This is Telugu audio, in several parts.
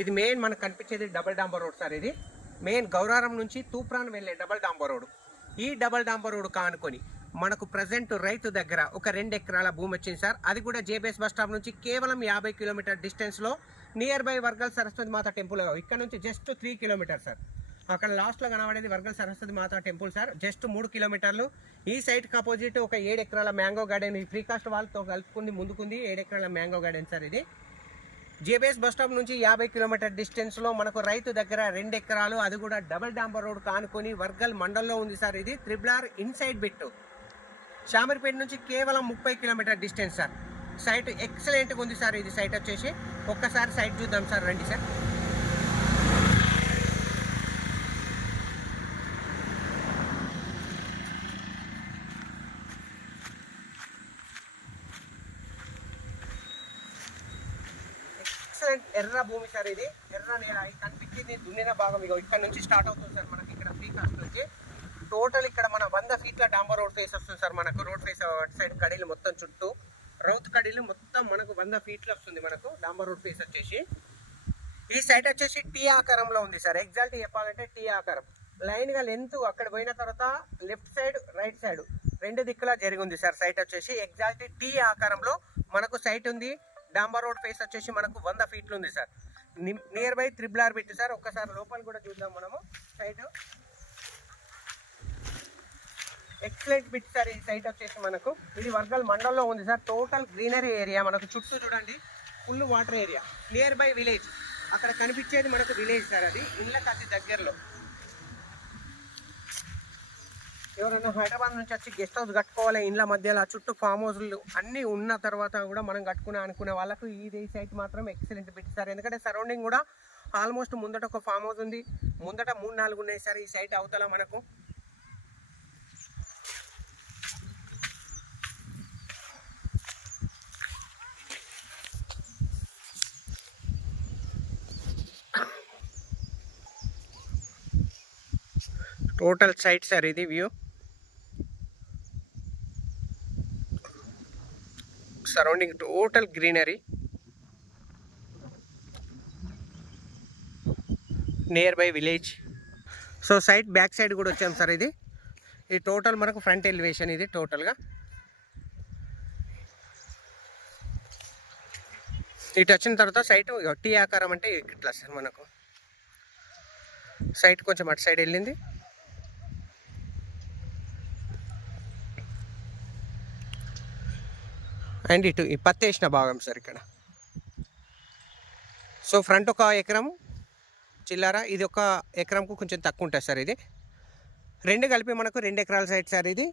ఇది మెయిన్ మనకు కనిపించేది డబుల్ డాంబర్ రోడ్ సార్. ఇది మెయిన్ గౌరారం నుంచి తూప్రాన్ వెళ్ళే డబుల్ డాంబర్ రోడ్. ఈ డబుల్ డాంబర్ రోడ్ కానుకొని మనకు ప్రజెంట్ రైతు దగ్గర ఒక 2 ఎకరాల భూమి వచ్చింది సార్. అది కూడా జేబీఎస్ బస్ స్టాప్ నుంచి కేవలం 50 కిలోమీటర్ డిస్టెన్స్లో near by Wargal Saraswati Mata temple. ఇక్కడ నుంచి జస్ట్ 3 కిలోమీటర్ సార్. అక్కడ లాస్ట్లో కనబడేది వర్గల్ సరస్వతి మాత టెంపుల్ సార్. జస్ట్ 3 కిలోమీటర్లు. ఈ సైట్కి అపోజిట్ ఒక 7 ఎకరాల మ్యాంగో గార్డెన్, ఈ ఫ్రీ కాస్ట్ వాళ్ళతో కలుపుకుంది ముందుకుంది 7 ఎకరాల మ్యాంగో గార్డెన్ సార్. ఇది జేబీఎస్ బస్ స్టాప్ నుంచి 50 కిలోమీటర్ డిస్టెన్స్లో మనకు రైతు దగ్గర 2 ఎకరాలు, అది కూడా డబుల్ డాంబర్ రోడ్ కానుకొని వర్గల్ మండల్లో ఉంది సార్. ఇది RRR ఇన్సైడ్ బిట్టు. షామీర్పేట నుంచి కేవలం 30 కిలోమీటర్ డిస్టెన్స్ సార్. సైట్ ఎక్సలెంట్గా ఉంది సార్. ఇది సైట్ వచ్చేసి ఒక్కసారి సైట్ చూద్దాం సార్, రండి సార్. ఎక్సలెంట్ ఎర్ర భూమి సార్. ఇది ఎర్ర నేల. కనిపించింది దున్నిన భాగం. ఇక ఇక్కడ నుంచి స్టార్ట్ అవుతుంది సార్ మనకి. ఇక్కడ ఫ్రీ కాస్ట్ నుంచి టోటల్ ఇక్కడ మన 100 ఫీట్ల డాంబర్ రోడ్ ఫేస్ వస్తుంది సార్ మనకు. రోడ్ ఫేస్ అటు సైడ్ కడీలు మొత్తం చుట్టూ రౌత్ కడీలు మొత్తం మనకు 100 ఫీట్లు వస్తుంది మనకు డాంబర్ రోడ్ ఫేస్ వచ్చేసి. ఈ సైట్ వచ్చేసి టీ ఆకారంలో ఉంది సార్. ఎగ్జాక్ట్ చెప్పాలంటే టీ ఆకారం. లైన్గా లెంత్ అక్కడ పోయిన తర్వాత లెఫ్ట్ సైడ్ రైట్ సైడ్ 2 దిక్కులా జరిగి ఉంది సార్. సైట్ వచ్చేసి ఎగ్జాక్ట్ టీ ఆకారంలో మనకు సైట్ ఉంది. డాంబర్ రోడ్ ఫేస్ వచ్చేసి మనకు 100 ఫీట్లు ఉంది sir. Near by RRR bit sir. ఒక్కసారి లోపల కూడా చూద్దాం మనము. Site excellent bit sir. ఈ సైట్ వచ్చేసి మనకు ఇది వర్గల్ మండల్లో ఉంది సార్. టోటల్ గ్రీనరీ ఏరియా మనకు చుట్టూ చూడండి, full water area. Near by village. అక్కడ కనిపించేది మనకు విలేజ్ సార్. అది ఇళ్ళకి అతి దగ్గరలో. ఎవరైనా హైదరాబాద్ నుంచి వచ్చి గెస్ట్ హౌస్ కట్టుకోవాలి ఇండ్ల మధ్యలో, చుట్టూ ఫామ్ హౌస్లు అన్నీ ఉన్న తర్వాత కూడా మనం అనుకునే వాళ్ళకు ఈ సైట్ మాత్రం ఎక్సలెంట్ బిట్ సార్. ఎందుకంటే సరౌండింగ్ కూడా ఆల్మోస్ట్ ముందట ఒక ఫామ్ హౌస్ ఉంది, ముందట 3-4 ఉన్నాయి సార్. ఈ సైట్ అవతల మనకు టోటల్ సైట్ సార్. ఇది view surrounding total greenery. Near by village. So site back side కూడా వచ్చాం సార్. ఇది టోటల్ మనకు ఫ్రంట్ ఎలివేషన్. ఇది టోటల్గా ఇటు వచ్చిన తర్వాత సైట్ టీ ఆకారం అంటే ఇట్లా సార్ మనకు. సైట్ కొంచెం అటు సైడ్ వెళ్ళింది. అండ్ ఇటు ఈ పత్తి వేసిన భాగం సార్ ఇక్కడ. సో ఫ్రంట్ 1 ఎకరం చిల్లర, ఇది 1 ఎకరంకు కొంచెం తక్కువ ఉంటుంది సార్. ఇది 2 కలిపి మనకు 2 ఎకరాల సైట్ సార్. ఇది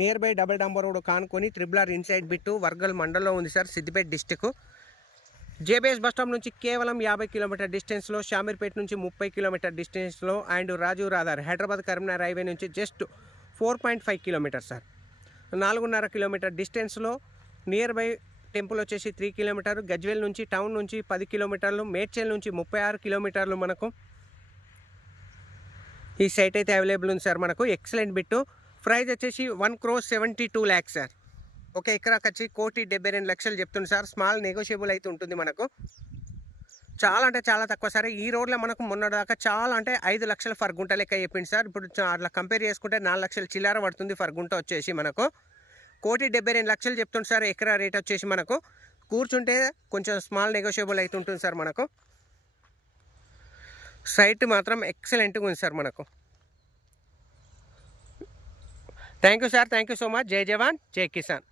నియర్ బై డబుల్ డాంబర్ రోడ్ కానుకొని RRR ఇన్సైడ్ బిట్టు వర్గల్ మండల్లో ఉంది sir. Siddipet district. JBS bus stop నుంచి కేవలం 50 కిలోమీటర్ డిస్టెన్స్లో, షామీర్పేట నుంచి 30 కిలోమీటర్ డిస్టెన్స్లో, అండ్ రాజీవ్ రహదార్ హైదరాబాద్ కరీంనగర్ హైవే నుంచి జస్ట్ 4.5 కిలోమీటర్ సార్. 4.5 కిలోమీటర్ డిస్టెన్స్లో. నియర్ బై టెంపుల్ వచ్చేసి 3 కిలోమీటర్. గజ్వేల్ నుంచి టౌన్ నుంచి 10 కిలోమీటర్లు. మేడ్చల్ నుంచి 36 కిలోమీటర్లు మనకు ఈ సైట్ అయితే అవైలబుల్ ఉంది సార్ మనకు. Excellent bit. ప్రైస్ వచ్చేసి 1,72 lakhs సార్. 1 ఎకరాకి వచ్చి 1,72,00,000 చెప్తుంది సార్. స్మాల్ నెగోషియబుల్ అయితే ఉంటుంది మనకు. చాలా అంటే చాలా తక్కువ సార్. ఈ రోడ్లో మనకు మొన్నదాకా చాలా అంటే 5 లక్షలు ఫర్ గుంట లెక్క చెప్పింది సార్. ఇప్పుడు అట్లా కంపేర్ చేసుకుంటే 4 లక్షలు చిల్లర పడుతుంది ఫర్ గుంట వచ్చేసి మనకు. 1,72,00,000 చెప్తుంది సార్. ఎకరా రేట్ వచ్చేసి మనకు. కూర్చుంటే కొంచెం స్మాల్ నెగోషియబుల్ అయితే ఉంటుంది సార్ మనకు. సైట్ మాత్రం ఎక్సలెంట్గా ఉంది సార్ మనకు. Thank you sir. Thank you so much. జై జవాన్ జై కిసాన్.